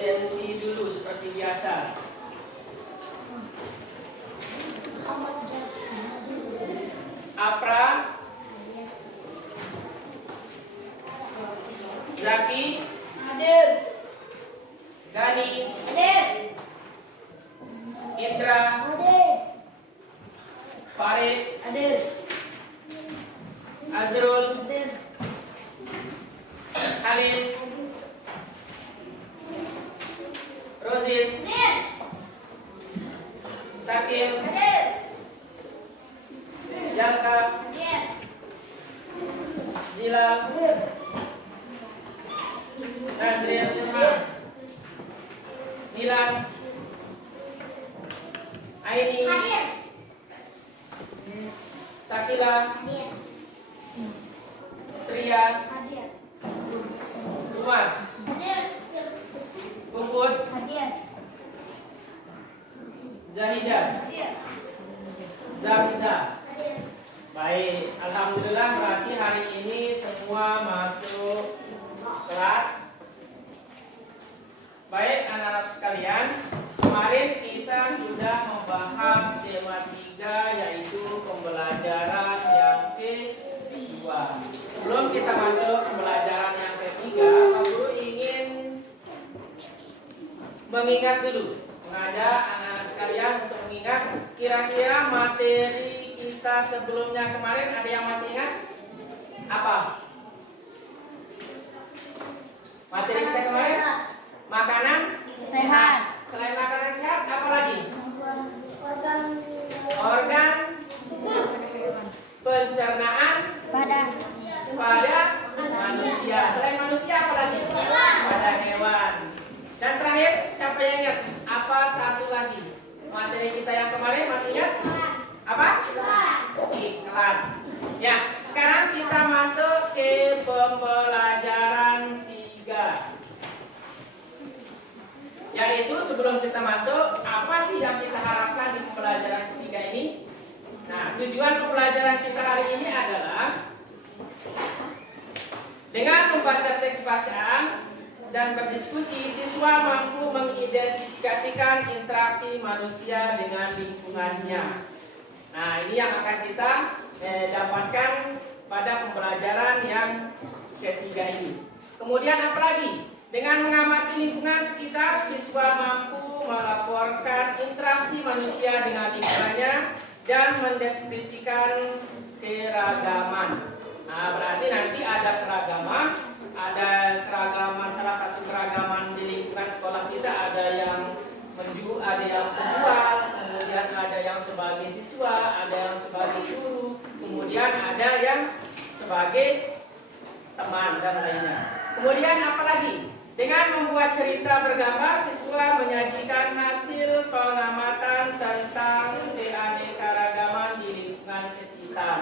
absensi dulu seperti biasa. Apra, Zaki, Hadir. Gani, Hadir. Indra, Hadir. Farid, Hadir. Azrul, Hadir. Halil, Rozin, Hadir. Sakil, Hadir. Janka, Hadir. Zila, Nazril, Milan, Aini, Hadir. Sakila, Hadir. Trian, Hadir. Umar, Hadir. Pungkut, Hadir. Zahidah, Hadir. Zamza. Hadir. Baik, alhamdulillah berarti hari ini semua masuk kelas. Baik anak-anak sekalian, kemarin kita sudah membahas tema 3 yaitu pembelajaran yang kedua. Sebelum kita masuk pembelajaran yang ketiga, Pak Guru ingin mengingat dulu, mengajak anak-anak sekalian untuk mengingat kira-kira materi kita sebelumnya kemarin, ada yang masih ingat? Apa? Materi kita kemarin? Makanan Sehat. Selain makanan sehat, apa lagi? Organ Organ pencernaan pada manusia. Selain manusia, apa lagi? Pada hewan. Dan terakhir, siapa yang ingat? Apa satu lagi? Materi kita yang kemarin masih ingat? Apa? Iklan. Ya, sekarang kita masuk ke pembelajaran 3. Yaitu sebelum kita masuk, apa sih yang kita harapkan di pembelajaran ketiga ini? Nah, tujuan pembelajaran kita hari ini adalah dengan membaca teks bacaan dan berdiskusi, siswa mampu mengidentifikasikan interaksi manusia dengan lingkungannya. Nah, ini yang akan kita dapatkan pada pembelajaran yang ketiga ini. Kemudian apa lagi? Dengan mengamati lingkungan sekitar, siswa mampu melaporkan interaksi manusia dengan lingkungannya dan mendeskripsikan keragaman. Nah, berarti nanti ada keragaman, salah satu keragaman di lingkungan sekolah kita, ada yang penjual, kemudian ada yang sebagai siswa, ada yang sebagai guru, kemudian ada yang sebagai teman dan lainnya. Kemudian apa lagi? Dengan membuat cerita bergambar, siswa menyajikan hasil pengamatan tentang keanekaragaman di lingkungan sekitar.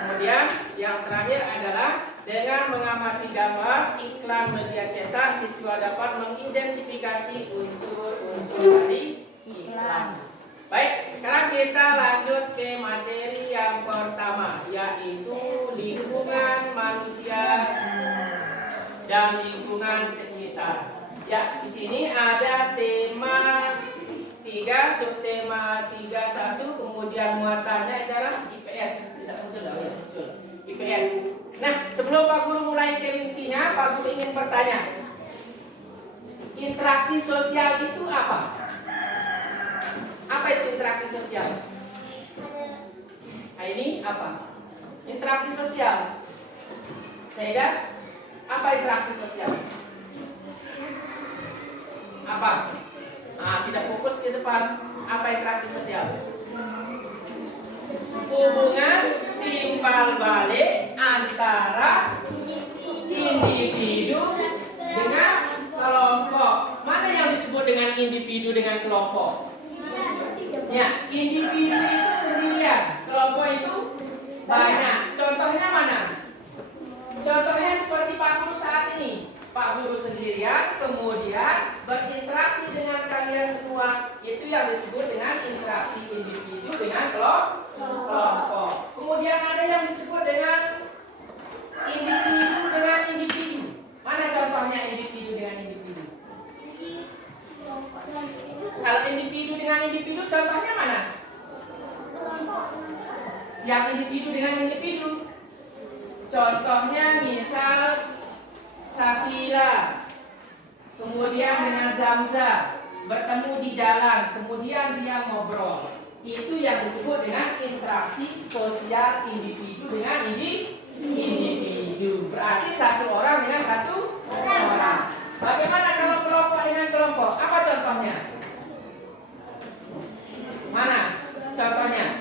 Kemudian yang terakhir adalah dengan mengamati gambar iklan media cetak, siswa dapat mengidentifikasi unsur-unsur dari iklan. Baik, sekarang kita lanjut ke materi yang pertama, yaitu lingkungan manusia dan lingkungan sekitar. Ya, di sini ada tema 3, subtema 3.1, kemudian muatannya adalah IPS. Tidak muncul, ya, muncul. IPS. Nah, sebelum Pak Guru mulai ke intinya, Pak Guru ingin bertanya. Interaksi sosial itu apa? Apa itu interaksi sosial? Nah, ini apa? Interaksi sosial. Sehingga apa interaksi sosial? Apa? Nah, tidak fokus ke depan. Apa interaksi sosial? Hubungan timbal balik antara individu dengan kelompok. Mana yang disebut dengan individu dengan kelompok? Ya, individu itu sendirian, kelompok itu banyak. Contohnya mana? Contohnya seperti Pak Guru saat ini. Pak Guru sendirian, kemudian berinteraksi dengan kalian semua. Itu yang disebut dengan interaksi individu dengan kelompok. Kemudian ada yang disebut dengan individu dengan individu. Mana contohnya individu dengan individu? individu dengan individu contohnya mana? Yang individu dengan individu. Contohnya misal Sakira kemudian dengan Zamza bertemu di jalan, kemudian dia ngobrol. Itu yang disebut dengan interaksi sosial individu dengan individu. Berarti satu orang dengan satu orang. Bagaimana kalau kelompok dengan kelompok? Apa contohnya? Mana contohnya?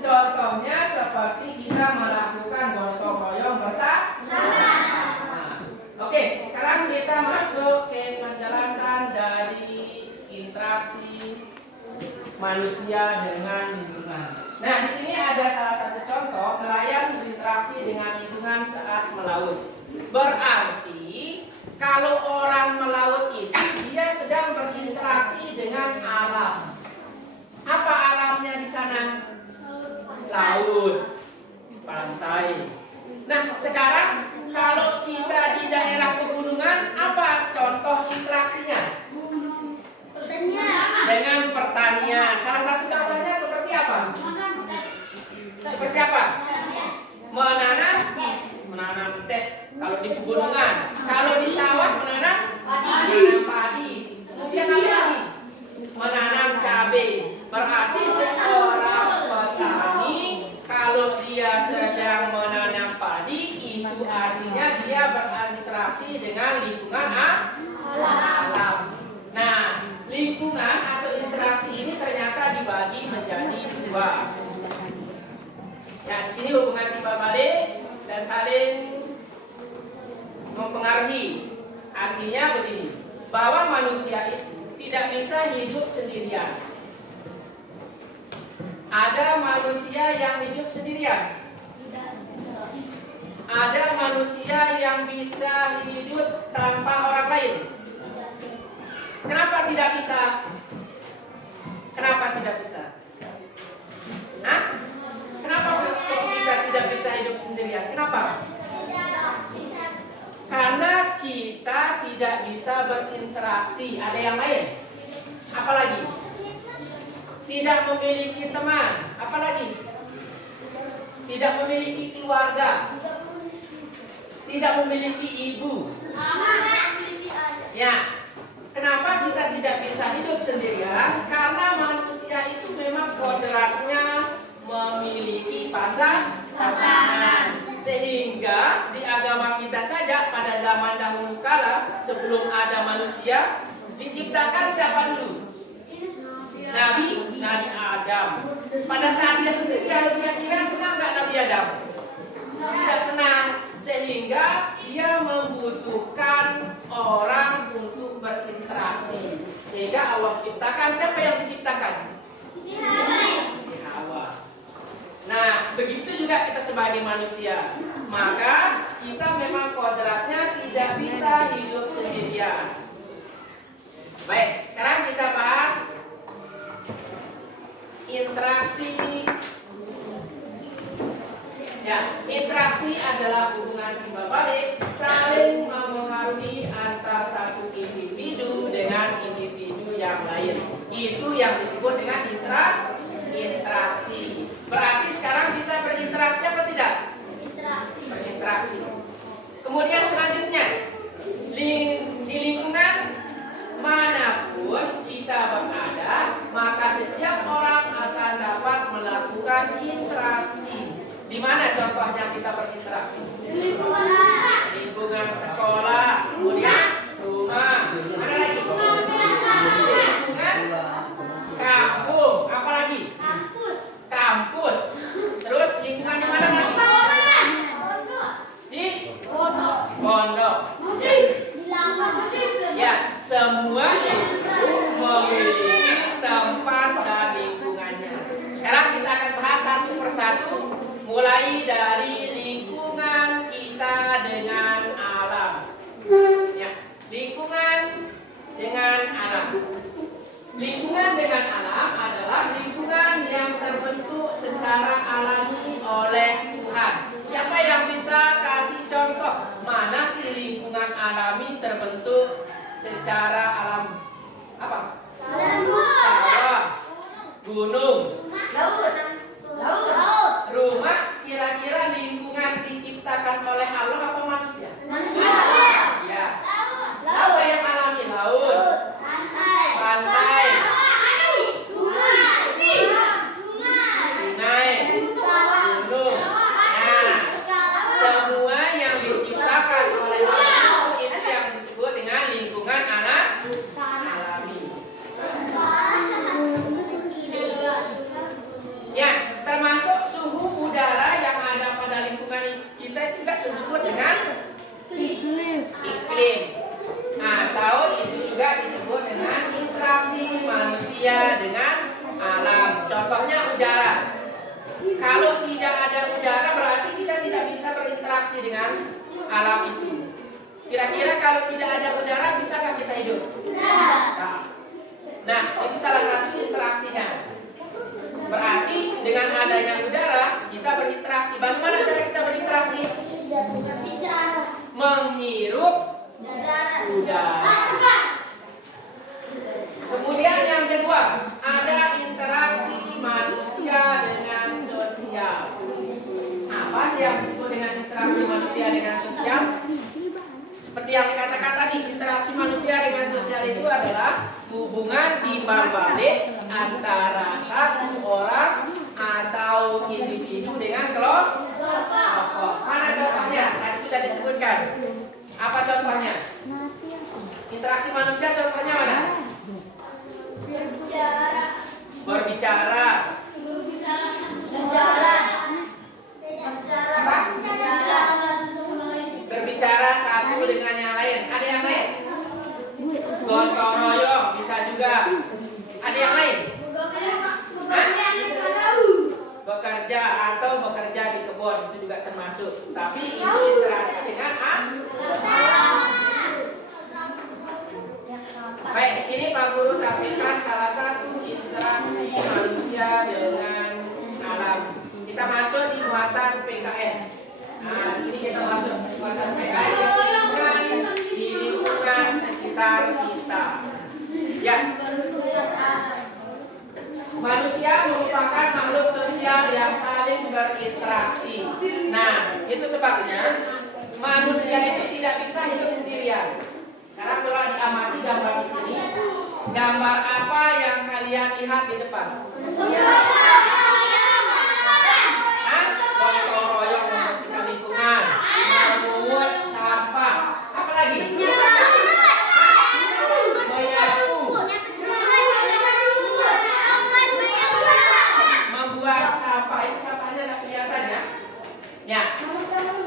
Contohnya seperti kita melakukan gotong royong bersama. Oke, sekarang kita masuk ke penjelasan dari interaksi manusia dengan lingkungan. Nah, di sini ada salah satu contoh nelayan berinteraksi dengan lingkungan saat melaut. Berarti kalau orang melaut itu dia sedang berinteraksi dengan alam. Apa alamnya di sana? Laut, pantai. Nah, sekarang kalau kita di daerah pegunungan, apa contoh interaksinya? Dengan pertanian. Salah satu contohnya seperti apa? Seperti apa? Menanam teh. Kalau di pegunungan. Kalau di sawah menanam padi. Kemudian apa lagi? Menanam cabai. Berarti seorang petani kalau dia sedang menanam padi, itu artinya dia berinteraksi dengan lingkungan alam. Nah, lingkungan atau interaksi ini ternyata dibagi menjadi dua. Ya, di sini hubungan timbal balik dan saling mempengaruhi. Artinya begini, bahwa manusia itu tidak bisa hidup sendirian. Ada manusia yang hidup sendirian. Ada manusia yang bisa hidup tanpa orang lain. Kenapa tidak bisa? Kenapa tidak bisa? Hah? Kenapa kita tidak bisa hidup sendirian? Kenapa? Karena kita tidak bisa berinteraksi. Ada yang lain? Apalagi? Tidak memiliki teman. Apalagi? Tidak memiliki keluarga. Tidak memiliki ibu. Ya. Kenapa kita tidak bisa hidup sendirian? Karena manusia itu memang kodratnya memiliki pasangan. Sehingga di agama kita saja pada zaman dahulu kala sebelum ada manusia diciptakan siapa dulu? Nabi Adam. Pada saat dia sendirian kira-kira senang nggak Nabi Adam? Tidak senang. Sehingga dia membutuhkan orang untuk berinteraksi. Sehingga Allah ciptakan, siapa yang diciptakan? Hawa. Nah, begitu juga kita sebagai manusia. Maka kita memang kodratnya tidak bisa hidup sendirian. Baik, sekarang kita bahas interaksi. Ya, interaksi adalah hubungan timbal balik saling mempengaruhi antar satu individu dengan individu yang lain. Itu yang disebut dengan interaksi. Berarti sekarang kita berinteraksi apa tidak? Berinteraksi. Kemudian selanjutnya, di lingkungan manapun kita berada, maka setiap orang akan dapat melakukan interaksi. Di mana contohnya kita berinteraksi? Lingkungan sekolah, kemudian rumah, mana lagi? Lingkungan kampung, apa lagi? Kampus. Terus lingkungan di mana lagi? Di pondok. Ya, semua itu memiliki tempat dan lingkungannya. Sekarang kita akan bahas satu persatu. Mulai dari lingkungan kita dengan alam. Ya, lingkungan dengan alam. Lingkungan dengan alam adalah lingkungan yang terbentuk secara alami oleh Tuhan. Siapa yang bisa kasih contoh mana sih lingkungan alami terbentuk secara alam? Apa? berinteraksi dengan alam itu. Kira-kira kalau tidak ada udara, bisakah kita hidup? Nah, itu salah satu interaksinya. Berarti dengan adanya udara, kita berinteraksi. Bagaimana cara kita berinteraksi? Menghirup udara. Kemudian yang kedua, ada interaksi manusia dengan sosial. Apa sih yang disebut dengan interaksi manusia dengan sosial? Seperti yang dikatakan tadi, interaksi manusia dengan sosial itu adalah hubungan timbal balik antara satu orang atau individu dengan kelompok. Mana contohnya? Tadi sudah disebutkan. Apa contohnya? Interaksi manusia contohnya mana? Berbicara. Berbicara satu dengan yang lain. Ada yang lain? Gotong royong bisa juga. Ada yang lain? Bekerja atau bekerja di kebun itu juga termasuk. Tapi itu interaksi dengan baik, di sini Pak Guru tampilkan salah satu interaksi manusia dengan alam. Kita masuk di muatan PKN. Nah, di sini kita masuk muatan PKN di lingkungan sekitar kita. Ya. Manusia merupakan makhluk sosial yang saling berinteraksi. Nah, itu sebabnya manusia itu tidak bisa hidup sendirian. Sekarang coba diamati gambar di sini. Gambar apa yang kalian lihat di depan? Gotong royong membersihkan lingkungan, memungut sampah. Apa lagi? Membuat sampah. Itu sampahnya tidak kelihatan ya? Ya.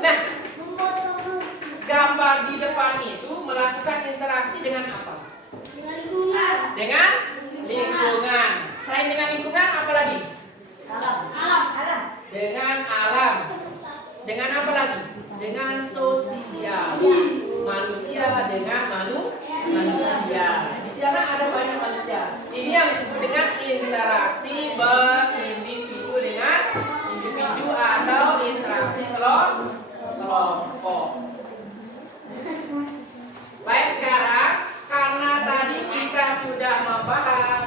Nah, gambar di depan itu melakukan interaksi dengan apa? Dengan lingkungan. Selain dengan lingkungan, apa lagi? Alam. Dengan alam. Dengan apa lagi? Dengan sosial. Manusia dengan manusia. Di sana ada banyak manusia. Ini yang disebut dengan interaksi berindividu dengan individu atau interaksi kelompok. Baik, sekarang karena tadi kita sudah membahas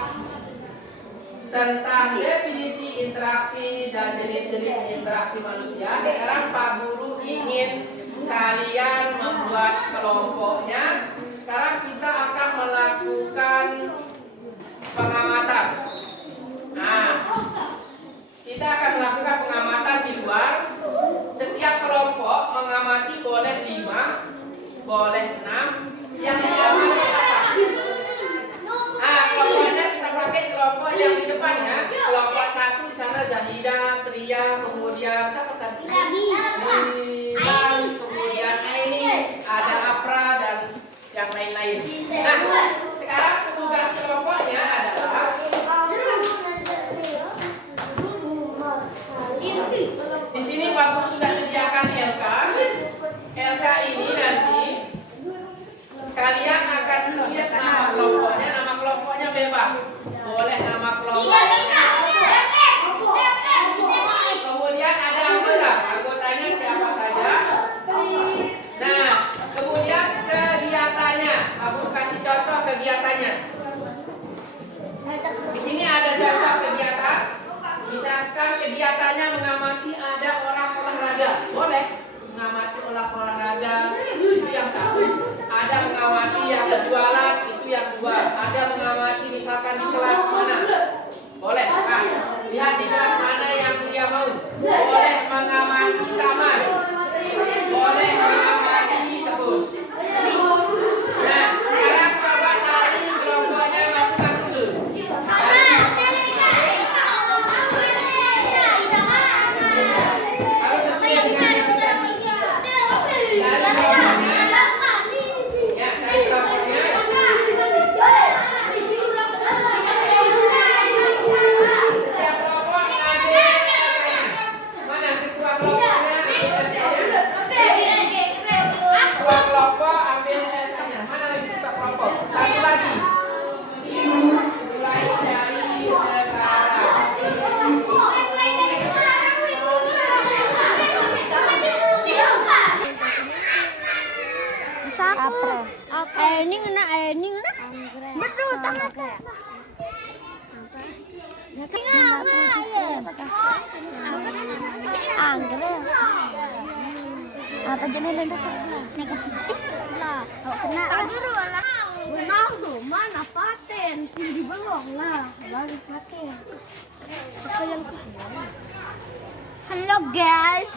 tentang definisi interaksi dan jenis-jenis interaksi manusia, sekarang Pak Guru ingin kalian membuat kelompoknya. Sekarang kita akan melakukan pengamatan. Nah, kita akan melakukan pengamatan di luar. Setiap kelompok mengamati boleh 5, boleh 6. Yang diamati apa? Kelompoknya kita pakai kelompok yang di depan ya. Kelompok 1 di sana Zahida, Tria, kemudian siapa tadi? Kemudian Aini, ada Afra dan yang lain-lain. Nah, sekarang tugas kelompoknya adalah di sini Pak Guru sudah sediakan LK. LK ini nanti kalian akan tulis nama kelompoknya. Nama kelompoknya bebas. Boleh nama kelompok. Kemudian ada anggota. Anggotanya siapa saja. Nah, kemudian kegiatannya. Aku kasih contoh kegiatannya. Di sini ada contoh kegiatan. Misalkan kegiatannya mengamati ada orang olahraga. Boleh mengamati olahraga. Itu yang satu. Ada mengamati yang berjualan, itu yang 2. Ada mengamati misalkan di kelas mana. Boleh. Nah, lihat di kelas mana yang dia mau. Boleh mengamati taman. Boleh mengamati kebun. Nah, sekarang coba cari kelompoknya masing-masing dulu. Harus sesuai dengan yang sudah Aduh, tangan. Anggrek. Apa jenis lembek negatif lah. Kalau kena Ronaldo mana paten di belong lah. Baru paten. Apa yang Halo guys.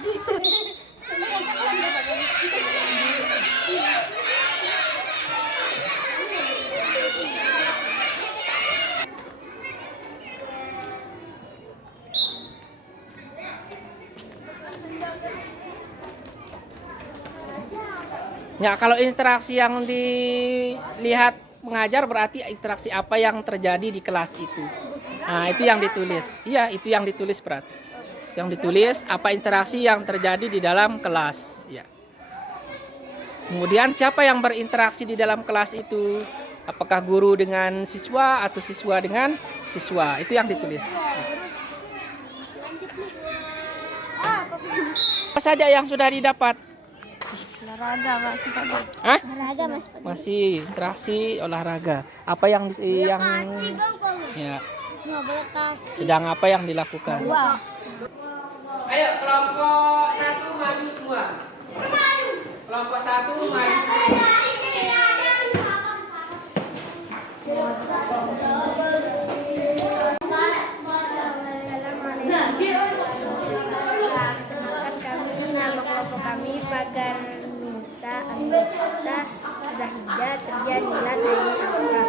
Ya, kalau interaksi yang dilihat mengajar berarti interaksi apa yang terjadi di kelas itu. Nah, itu yang ditulis. Iya, itu yang ditulis berarti. Yang ditulis apa interaksi yang terjadi di dalam kelas. Ya. Kemudian siapa yang berinteraksi di dalam kelas itu? Apakah guru dengan siswa atau siswa dengan siswa? Itu yang ditulis. Apa saja yang sudah didapat? Olahraga, Mas. Hah? Olahraga, Mas. Masih interaksi olahraga. Apa yang ya, sedang apa yang dilakukan? Wow. Ayo kelompok 1 maju semua. Kelompok 1 maju semua. Nama kelompok kami Pagar Nusa Anggota Zahida Tria Nila Tani Angka.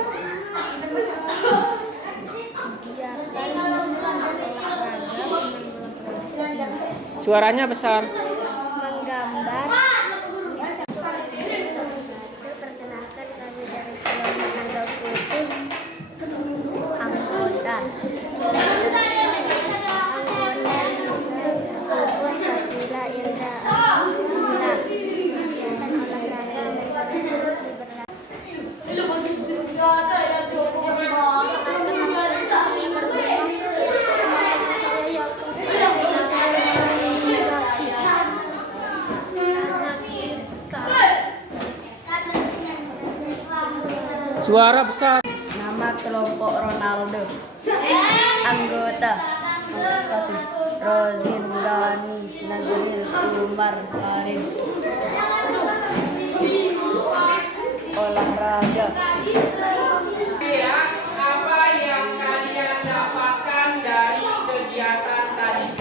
Suaranya besar. Menggambar. Perkenalkan kami dari kelompok Handal Putih anggota. Satila Indah Abdullah. Kegiatan olahraga Suara besar. Nama kelompok Ronaldo. Anggota 1 Rozin Gani Nazril Umar Farid. Olahraga. Ya, apa yang kalian dapatkan dari kegiatan tadi?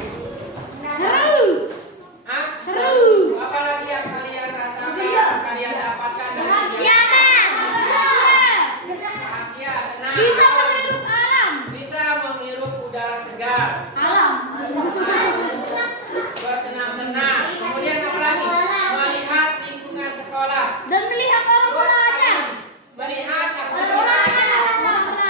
Seru. Ah, seru. Apa lagi yang kalian rasakan? Kalian dapatkan dari kegiatan? Bahagia, senang. Bisa menghirup alam. Bisa menghirup udara segar. Alam. Bersenang-senang. Kemudian apa lagi? Melihat lingkungan sekolah. Dan melihat orang olahraga. Melihat aktivitas.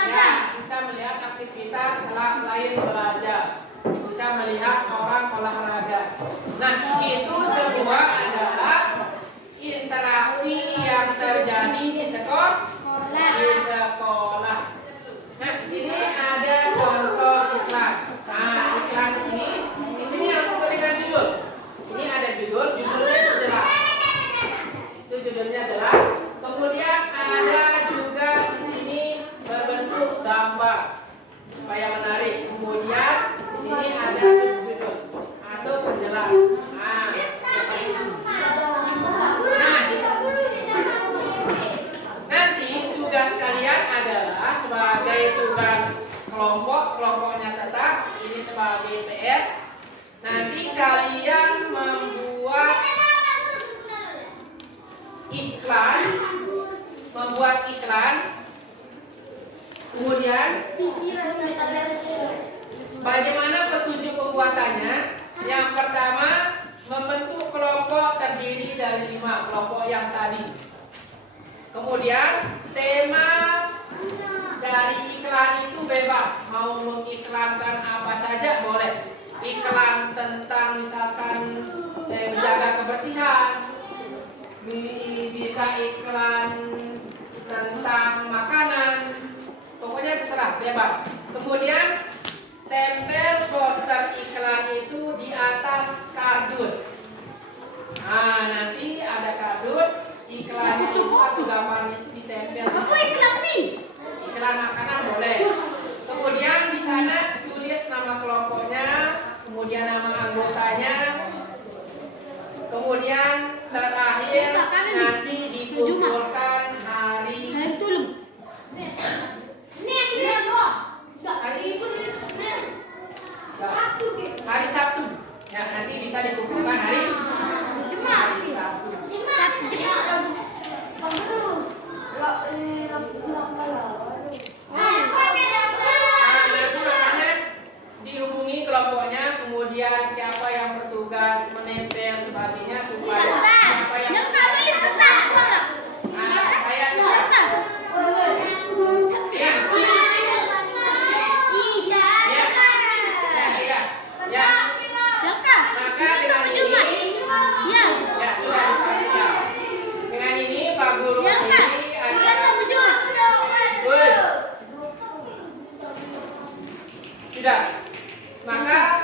Ya, bisa melihat aktivitas kelas lain belajar. Bisa melihat orang olahraga. Nah, itu semua adalah interaksi yang terjadi di sekolah. Di sekolah. Nah, di sini ada contoh iklan. Nah, iklan di sini. Di sini yang sesuai dengan judul. Di sini ada judul, judulnya itu jelas. Itu judulnya jelas. Kemudian ada juga di sini berbentuk gambar supaya menarik. Kemudian di sini ada subjudul atau penjelas. Nah, seperti itu. Nanti tugas kalian adalah sebagai tugas kelompoknya tetap. Ini sebagai PR. Nanti kalian membuat iklan, kemudian bagaimana petunjuk pembuatannya? Yang pertama, membentuk kelompok terdiri dari 5 kelompok yang tadi. Kemudian tema dari iklan itu bebas, mau mengiklankan apa saja boleh. Iklan tentang misalkan menjaga kebersihan, bisa iklan tentang makanan, pokoknya terserah, bebas. Kemudian tempel poster iklan itu di atas kardus. Nah, nanti ada kardus iklan itu atau gambarnya itu ditempel. Aku iklan nih. celana kanan boleh. Kemudian di sana tulis nama kelompoknya, kemudian nama anggotanya, kemudian terakhir nanti dikumpulkan hari Sabtu. Ya, nanti bisa dikumpulkan hari Sabtu. Nanti makanya dihubungi kelompoknya, kemudian siapa yang bertugas menempel sebagainya supaya siapa yang supaya ya, maka dengan ini ya sudah dipastikan. Dengan ini Pak Guru ini ada sudah. Maka